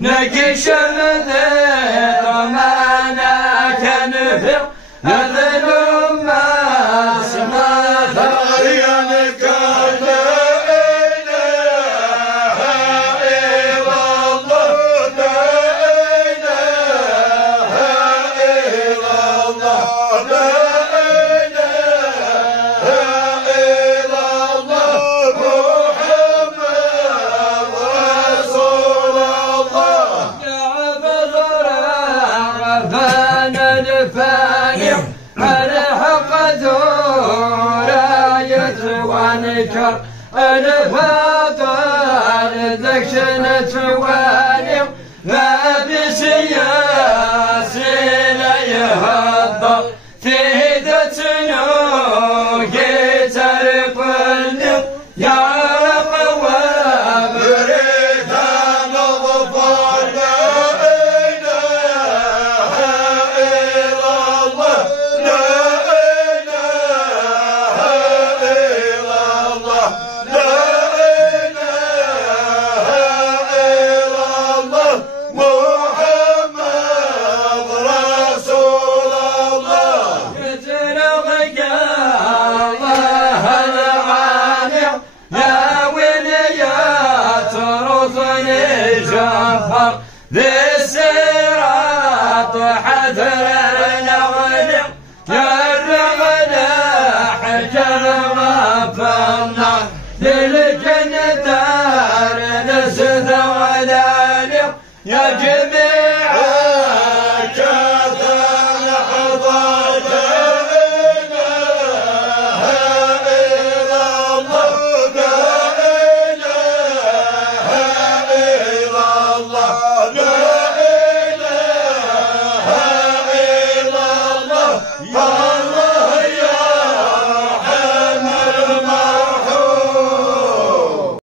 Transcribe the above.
نكش الذي طمانا كنفر أذن ما سما ثريا كان لا إله إلا الله لا إله إلا الله لا إله إلا الفاني الحق ذورا يتوانكر الفاضل ذكشنة واني ما بسياسي لا يهضر تهدتنا قتل كل يا رب وبريد نظفر لا إله إلا الله لا إله إلا الله لا إله إلا الله محمد رسول الله يترغك الله العالي يا وليات رسل جبر ذي الصراط حذر الأغلى يا الرغل حجر وفنا للجنة دار نسد ولالي يا جميع